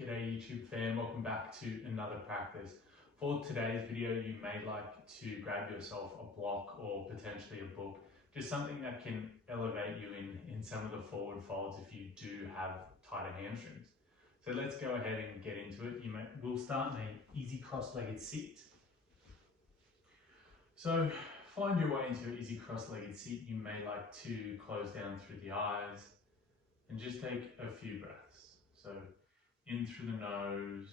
G'day YouTube fam, welcome back to another practice. For today's video, you may like to grab yourself a block or potentially a book, just something that can elevate you in some of the forward folds if you do have tighter hamstrings. So let's go ahead and get into it. We'll start in an easy cross-legged sit. So find your way into your easy cross-legged sit. You may like to close down through the eyes and just take a few breaths. So in through the nose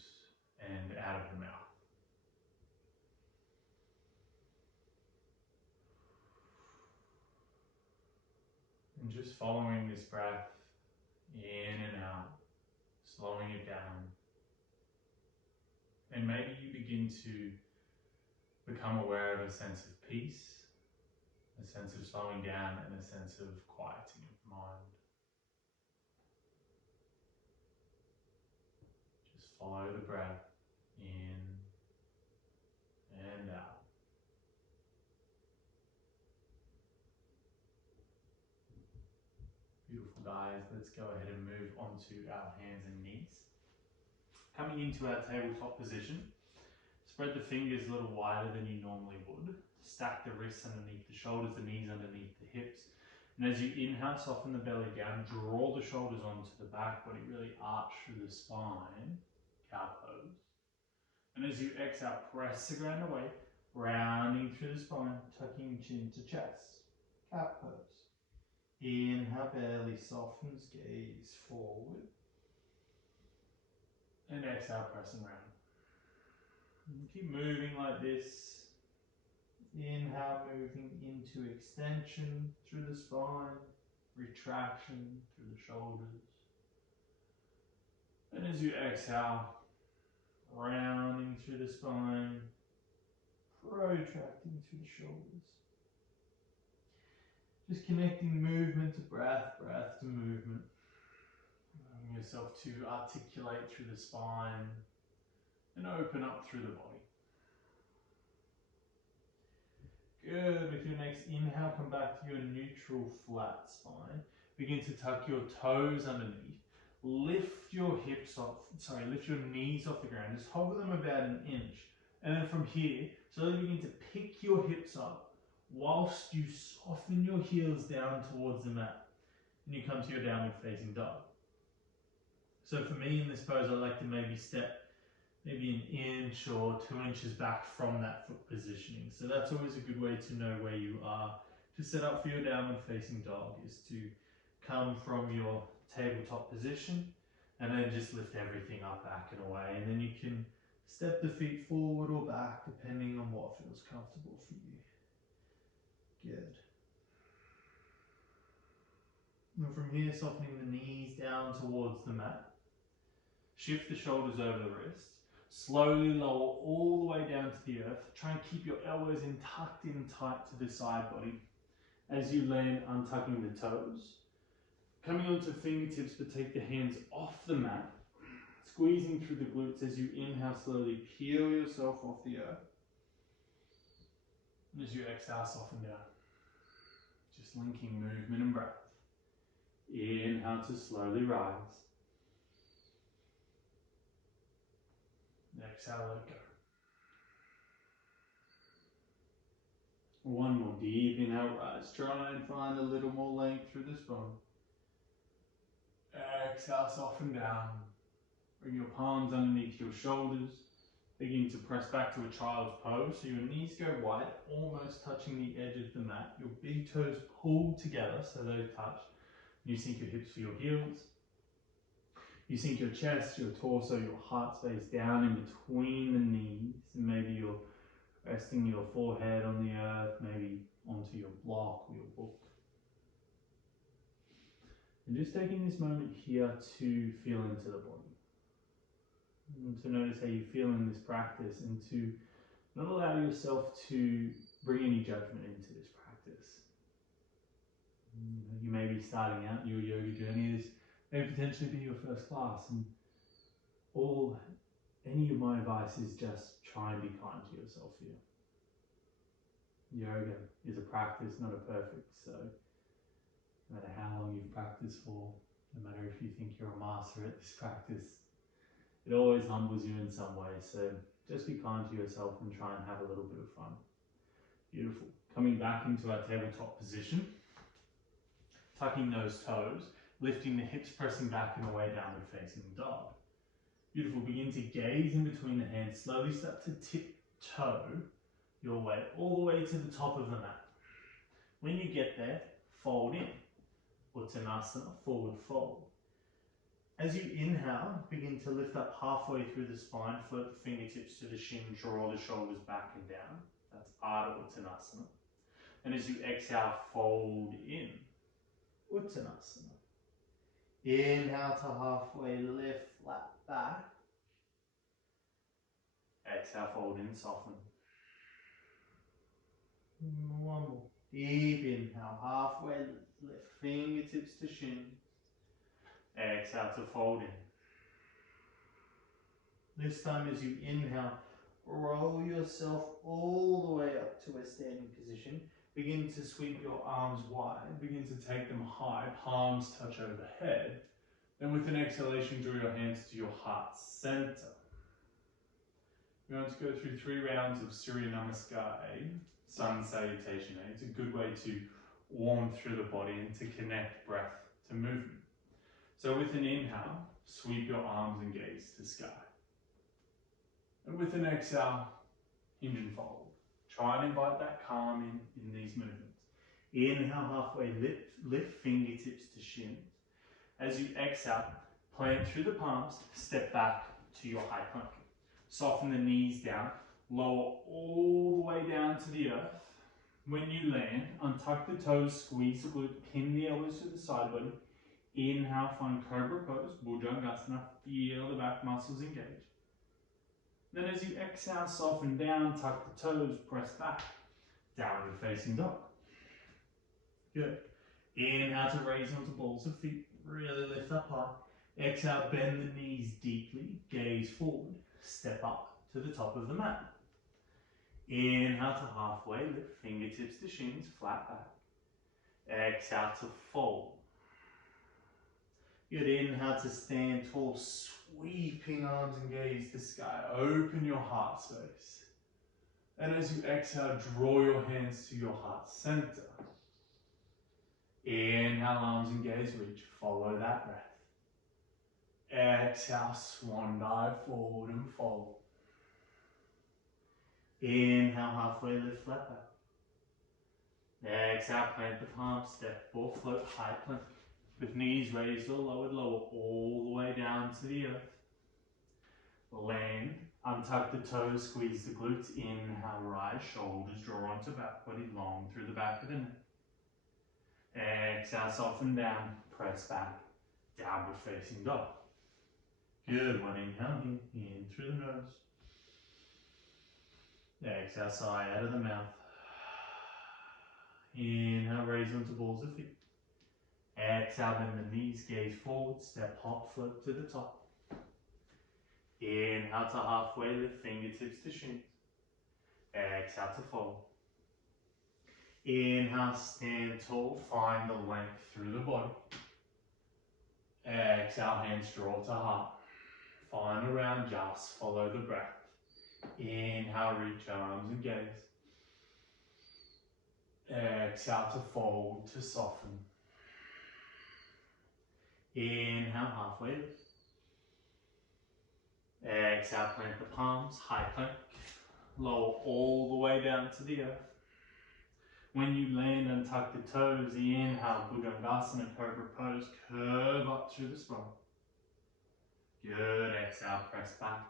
and out of the mouth. And just following this breath in and out, slowing it down. And maybe you begin to become aware of a sense of peace, a sense of slowing down, and a sense of quieting of mind. Just follow the breath in and out. Beautiful guys, let's go ahead and move on to our hands and knees. Coming into our tabletop position, spread the fingers a little wider than you normally would. Stack the wrists underneath the shoulders, the knees underneath the hips. And as you inhale, soften the belly down, draw the shoulders onto the back body, really arch through the spine, cow pose. And as you exhale, press the ground away, rounding through the spine, tucking chin to chest, cow pose. Inhale, belly softens, gaze forward. And exhale, pressing round. And keep moving like this. Inhale, moving into extension through the spine, retraction through the shoulders. And as you exhale, rounding through the spine, protracting through the shoulders. Just connecting movement to breath, breath to movement. Allowing yourself to articulate through the spine and open up through the body. Good. With your next inhale, come back to your neutral flat spine. Begin to tuck your toes underneath. Lift your lift your knees off the ground. Just hover them about an inch. And then from here, slowly begin to pick your hips up whilst you soften your heels down towards the mat. And you come to your downward facing dog. So for me in this pose, I like to maybe step maybe an inch or 2 inches back from that foot positioning. So that's always a good way to know where you are to set up for your downward facing dog, is to come from your tabletop position and then just lift everything up, back and away. And then you can step the feet forward or back depending on what feels comfortable for you. Good. And from here, softening the knees down towards the mat. Shift the shoulders over the wrist. Slowly lower all the way down to the earth. Try and keep your elbows tucked in tight to the side body. As you land, untucking the toes. Coming onto fingertips, but take the hands off the mat. Squeezing through the glutes as you inhale, slowly peel yourself off the earth. And as you exhale, soften down. Just linking movement and breath. Inhale to slowly rise. Exhale, let go. One more deep inhale, rise. Try and find a little more length through the spine. Exhale, soften down. Bring your palms underneath your shoulders. Begin to press back to a child's pose. So your knees go wide, almost touching the edge of the mat. Your big toes pull together so they touch. You sink your hips for your heels. You sink your chest, your torso, your heart space down in between the knees. And maybe you're resting your forehead on the earth, maybe onto your block or your book. And just taking this moment here to feel into the body. And to notice how you feel in this practice, and to not allow yourself to bring any judgment into this practice. You may be starting out your yoga journey. This may potentially be your first class, and any of my advice is just try and be kind to yourself here. Yoga is a practice, not a perfect. So no matter how long you've practiced for, no matter if you think you're a master at this practice, It always humbles you in some way, so just be kind to yourself and try and have a little bit of fun. Beautiful. Coming back into our tabletop position, tucking those toes, lifting the hips, pressing back and away, downward facing dog. Beautiful. Begin to gaze in between the hands. Slowly start to tiptoe your way all the way to the top of the mat. When you get there, fold in. Uttanasana, forward fold. As you inhale, begin to lift up halfway through the spine, float the fingertips to the shin, draw the shoulders back and down. That's Ardha Uttanasana. And as you exhale, fold in. Uttanasana. Inhale to halfway, lift, flat back. Exhale, fold in, soften. One more. Deep inhale, halfway, lift fingertips to shin. Exhale to fold in. This time as you inhale, roll yourself all the way up to a standing position. Begin to sweep your arms wide. Begin to take them high, palms touch overhead. Then with an exhalation, draw your hands to your heart center. We're going to go through 3 rounds of Surya Namaskar, sun salutation. It's a good way to warm through the body and to connect breath to movement. So with an inhale, sweep your arms and gaze to sky. And with an exhale, hinge and fold. Try and invite that calm in these movements. Inhale, halfway, lift fingertips to shins. As you exhale, plant through the palms, step back to your high plank. Soften the knees down, lower all the way down to the earth. When you land, untuck the toes, squeeze the glute, pin the elbows to the side body. Inhale, find Cobra Pose, Bhujangasana, feel the back muscles engage. Then as you exhale, soften down, tuck the toes, press back, downward facing dog. Good. Inhale to raise onto balls of feet, really lift up high. Exhale, bend the knees deeply, gaze forward, step up to the top of the mat. Inhale to halfway, lift fingertips to shins, flat back. Exhale to fold. Good. Inhale to stand tall, sweeping arms and gaze to sky. Open your heart space. And as you exhale, draw your hands to your heart center. Inhale, arms and gaze reach. Follow that breath. Exhale, swan dive forward and fold. Inhale, halfway lift, flat back. Exhale, plant the palms, step or float, high plank. With knees raised or lowered, lower all the way down to the earth. Land, untuck the toes, squeeze the glutes, inhale, rise, shoulders draw onto back body, long through the back of the neck. Exhale, soften down, press back, downward facing dog. Good, one inhale, in through the nose. Exhale, sigh out of the mouth. Inhale, raise onto balls of feet. Exhale, bend the knees, gaze forward, step, hop, float to the top. Inhale to halfway, lift fingertips to shins. Exhale to fold. Inhale, stand tall, find the length through the body. Exhale, hands draw to heart. Find around, just follow the breath. Inhale, reach arms and gaze. Exhale to fold, to soften. Inhale, halfway lift. Exhale, plant the palms, high plank. Lower all the way down to the earth. When you land, untuck the toes. Inhale, Bhujangasana, Cobra Pose. Curve up through the spine. Good. Exhale, press back.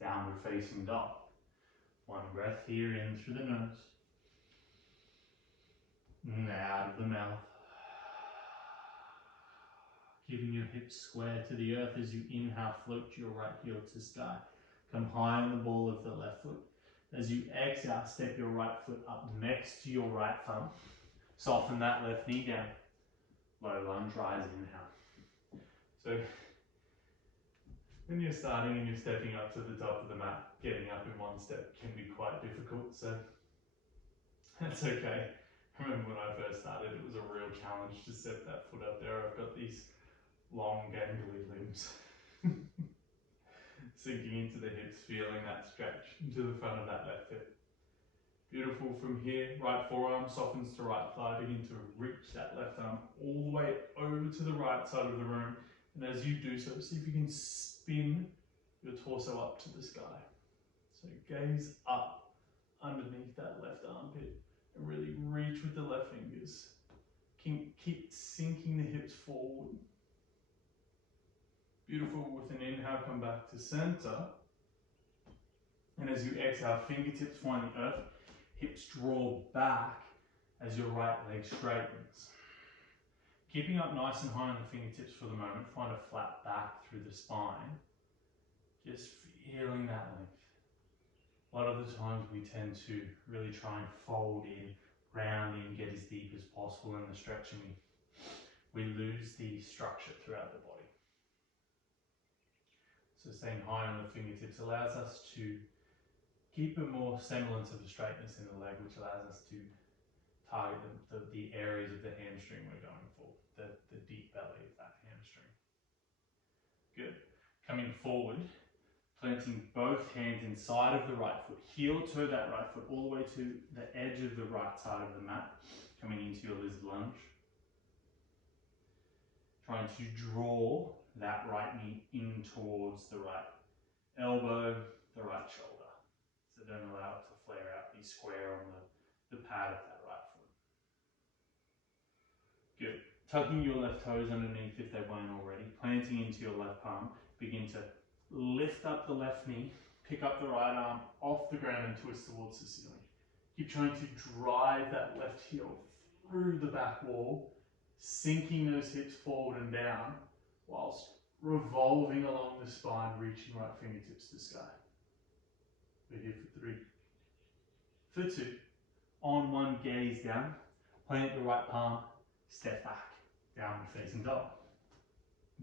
Downward facing dog. One breath here, in through the nose. And out of the mouth. Keeping your hips square to the earth as you inhale, float your right heel to sky. Come high on the ball of the left foot. As you exhale, step your right foot up next to your right thumb. Soften that left knee down. Low lunge, rise, inhale. So, when you're starting and you're stepping up to the top of the mat, getting up in one step can be quite difficult, so that's okay. I remember when I first started, it was a real challenge to set that foot up there. I've got these long gangly limbs. sinking into the hips, feeling that stretch into the front of that left hip. Beautiful. From here, right forearm softens to right thigh, begin to reach that left arm all the way over to the right side of the room. And as you do so, see if you can spin your torso up to the sky. So gaze up underneath that left armpit and really reach with the left fingers. Keep sinking the hips forward. Beautiful. With an inhale, come back to center. And as you exhale, fingertips find the earth, hips draw back as your right leg straightens. Keeping up nice and high on the fingertips for the moment, find a flat back through the spine. Just feeling that length. A lot of the times we tend to really try and fold in, round in, get as deep as possible in the stretch, and we lose the structure throughout the body. So staying high on the fingertips allows us to keep a more semblance of a straightness in the leg, which allows us to target the areas of the hamstring we're going for, the deep belly of that hamstring. Good. Coming forward, planting both hands inside of the right foot, heel toe that right foot all the way to the edge of the right side of the mat, coming into your lizard lunge. Trying to draw that right knee in towards the right elbow, the right shoulder. So don't allow it to flare out, be square on the pad of that right foot. Good. Tucking your left toes underneath if they weren't already, planting into your left palm, begin to lift up the left knee, pick up the right arm off the ground and twist towards the ceiling. Keep trying to drive that left heel through the back wall, sinking those hips forward and down, whilst revolving along the spine, reaching right fingertips to sky. We're here for 3. For 2. On 1, gaze down, plant the right palm, step back, downward facing dog.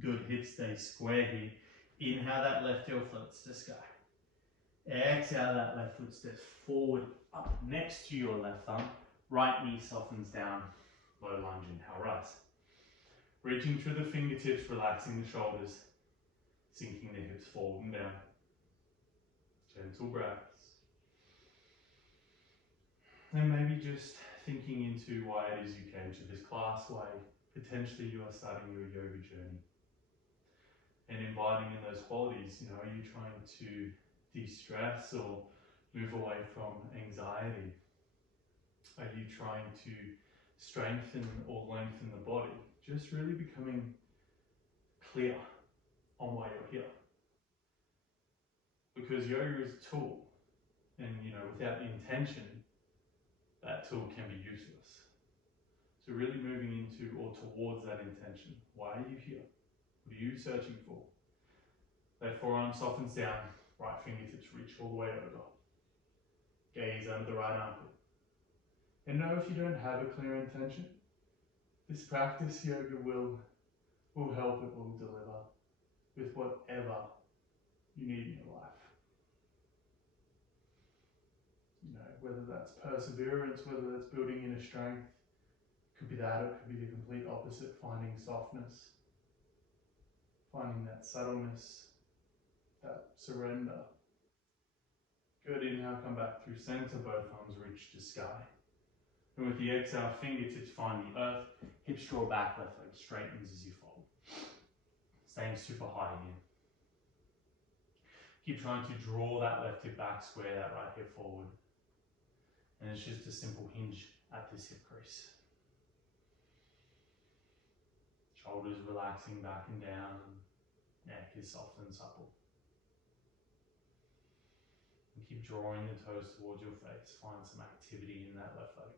Good, hips stay square here. Inhale, that left heel floats to sky. Exhale, that left foot steps forward, up next to your left arm. Right knee softens down, low lunge, inhale, rise. Reaching through the fingertips, relaxing the shoulders, sinking the hips forward and down. Gentle breaths. And maybe just thinking into why it is you came to this class, why potentially you are starting your yoga journey. And inviting in those qualities, are you trying to de-stress or move away from anxiety? Are you trying to strengthen or lengthen the body? Just really becoming clear on why you're here. Because yoga is a tool, and without intention, that tool can be useless. So really moving into or towards that intention. Why are you here? What are you searching for? Left forearm softens down, right fingertips reach all the way over. Gaze under the right armpit. And know if you don't have a clear intention, this practice yoga will help, it will deliver with whatever you need in your life. Whether that's perseverance, whether that's building inner strength, could be that, it could be the complete opposite, finding softness, finding that subtleness, that surrender. Good, inhale, come back through center, both arms reach to sky. And with the exhale, fingertips find the earth, hips draw back, left leg straightens as you fold. Staying super high here. Keep trying to draw that left hip back, square that right hip forward. And it's just a simple hinge at this hip crease. Shoulders relaxing back and down, neck is soft and supple. And keep drawing the toes towards your face, find some activity in that left leg.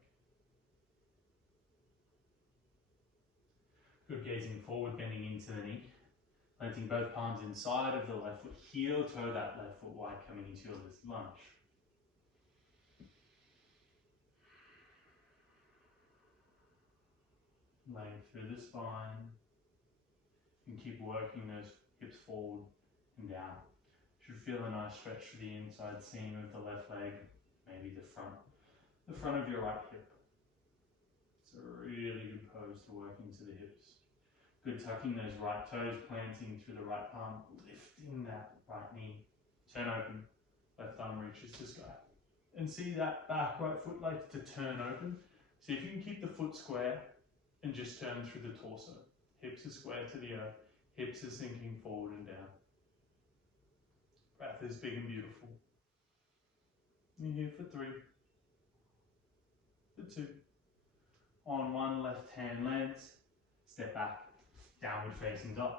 Good, gazing forward, bending into the knee. Planting both palms inside of the left foot, heel toe that left foot wide, coming into your lizard lunge. Laying through the spine, and keep working those hips forward and down. Should feel a nice stretch for the inside seam of the left leg, maybe the front of your right hip. It's a really good pose to work into the hips. Good, tucking those right toes, planting through the right palm, lifting that right knee, turn open, left arm reaches to sky. And see that back right foot like to turn open. See if you can keep the foot square and just turn through the torso. Hips are square to the earth, hips are sinking forward and down. Breath is big and beautiful. And here for 3, for 2. On 1, left hand lands, step back, downward facing dog.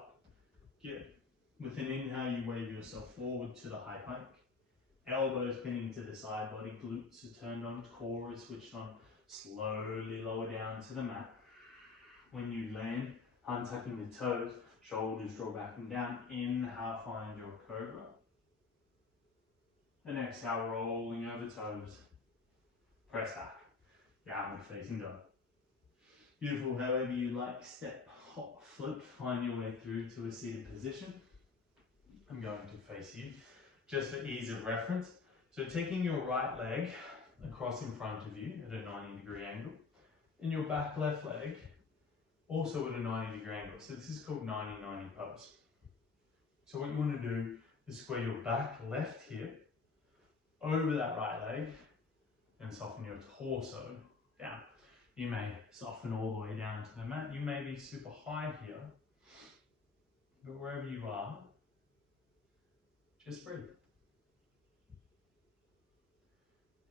Good. With an inhale, you wave yourself forward to the high plank. Elbows pinning to the side body, glutes are turned on, core is switched on. Slowly lower down to the mat. When you land, untucking the toes, shoulders draw back and down. Inhale, find your cobra. And exhale, rolling over toes. Press back, downward facing dog. Beautiful, however you like, step, hop, flip, find your way through to a seated position. I'm going to face you, just for ease of reference. So taking your right leg across in front of you at a 90-degree angle, and your back left leg also at a 90-degree angle. So this is called 90-90 pose. So what you want to do is square your back left hip over that right leg and soften your torso down. You may soften all the way down to the mat. You may be super high here, but wherever you are, just breathe.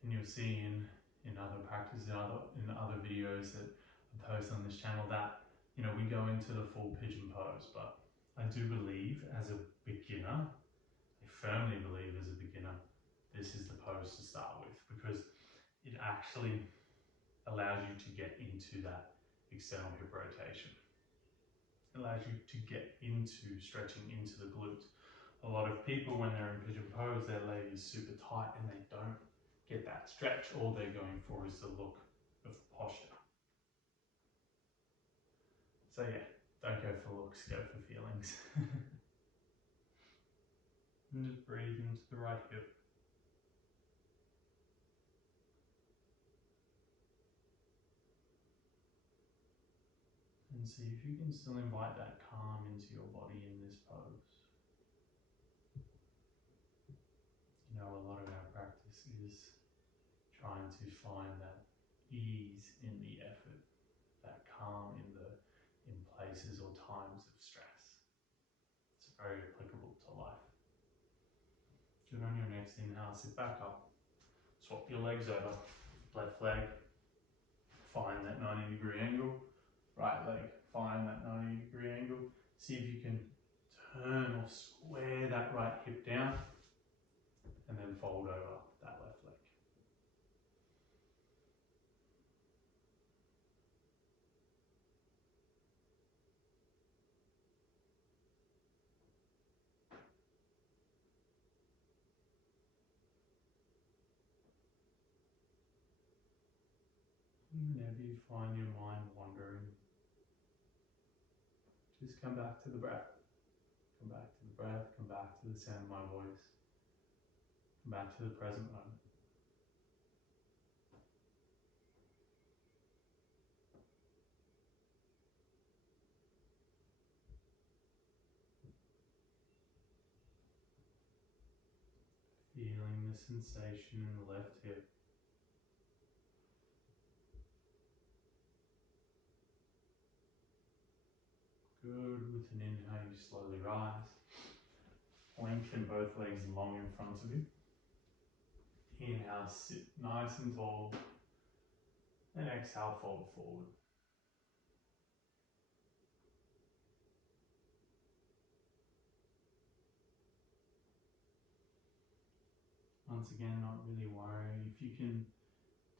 And you'll see in other practices, in other videos that I post on this channel that, you know, we go into the full pigeon pose, but I do believe as a beginner, I firmly believe as a beginner, this is the pose to start with, because it actually allows you to get into that external hip rotation. It allows you to get into stretching into the glutes. A lot of people, when they're in pigeon pose, their leg is super tight and they don't get that stretch. All they're going for is the look of posture. So yeah, don't go for looks, go for feelings. And just breathe into the right hip. And see if you can still invite that calm into your body in this pose. You know, a lot of our practice is trying to find that ease in the effort, that calm in places or times of stress. It's very applicable to life. Good. On your next inhale, sit back up, swap your legs over, left leg, find that 90-degree angle. Right leg, find that 90-degree angle. See if you can turn or square that right hip down and then fold over that left leg. Whenever you find your mind wandering, just come back to the breath. Come back to the breath, come back to the sound of my voice. Come back to the present moment. Feeling the sensation in the left hip. Good. With an inhale, you slowly rise. Lengthen both legs long in front of you. Inhale, sit nice and tall. And exhale, fold forward. Once again, not really worrying if you can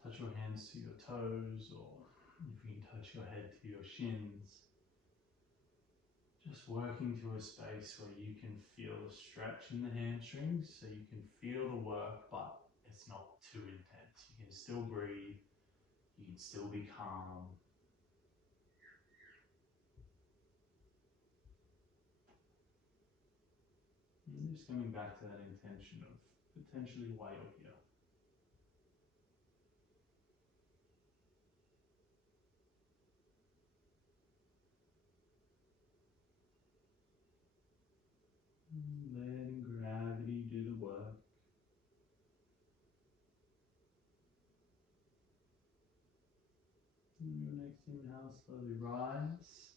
touch your hands to your toes, or if you can touch your head to your shins. Just working to a space where you can feel the stretch in the hamstrings, so you can feel the work, but it's not too intense. You can still breathe, you can still be calm. And just coming back to that intention of potentially why you're here. Letting gravity do the work. inhale, slowly rise.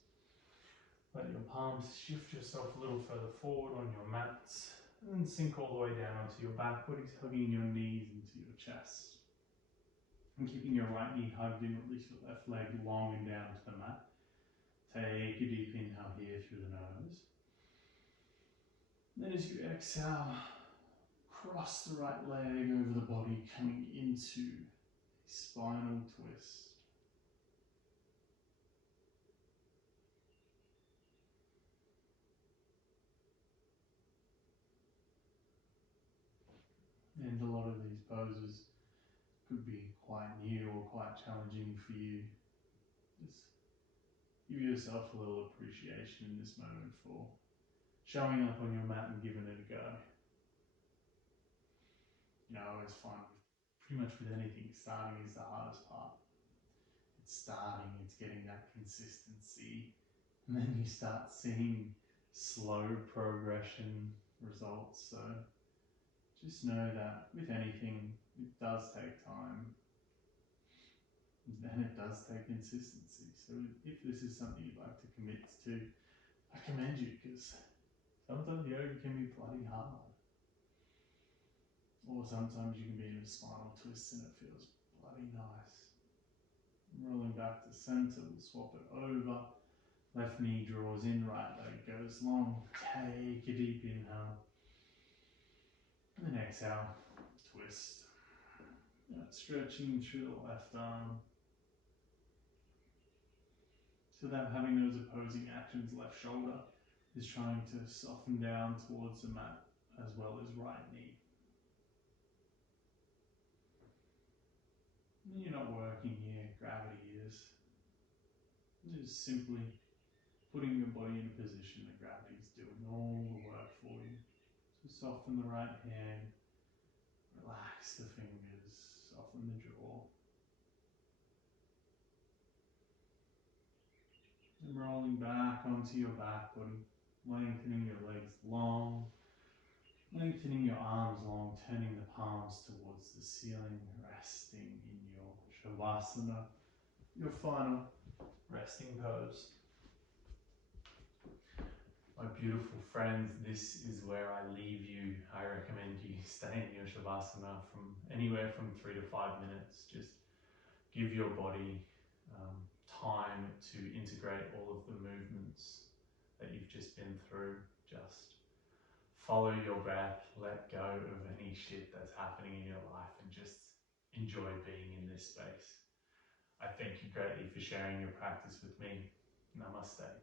Let your palms shift yourself a little further forward on your mats. And then sink all the way down onto your back body, hugging your knees into your chest. And keeping your right knee hugged in, release your left leg long and down to the mat. Take a deep inhale here through the nose. Then as you exhale, cross the right leg over the body, coming into a spinal twist. And a lot of these poses could be quite new or quite challenging for you. Just give yourself a little appreciation in this moment for showing up on your mat and giving it a go. You know, I always find pretty much with anything, starting is the hardest part. It's starting, it's getting that consistency, and then you start seeing slow progression results. So just know that with anything, it does take time and it does take consistency. So if this is something you'd like to commit to, I commend you, because sometimes yoga can be bloody hard. Or sometimes you can be in a spinal twist and it feels bloody nice. Rolling back to center, we'll swap it over. Left knee draws in, right leg goes long. Take a deep inhale. And then exhale, twist. Stretching through the left arm. So that having those opposing actions, left shoulder is trying to soften down towards the mat as well as right knee. And you're not working here, gravity is. Just simply putting your body in a position that gravity is doing all the work for you. So soften the right hand, relax the fingers, soften the jaw. And rolling back onto your back body, lengthening your legs long, lengthening your arms long, turning the palms towards the ceiling, resting in your Shavasana, your final resting pose. My beautiful friends, this is where I leave you. I recommend you stay in your Shavasana from anywhere from 3 to 5 minutes. Just give your body time to integrate all of the movements that you've just been through. Just follow your breath, let go of any shit that's happening in your life, and just enjoy being in this space. I thank you greatly for sharing your practice with me. Namaste.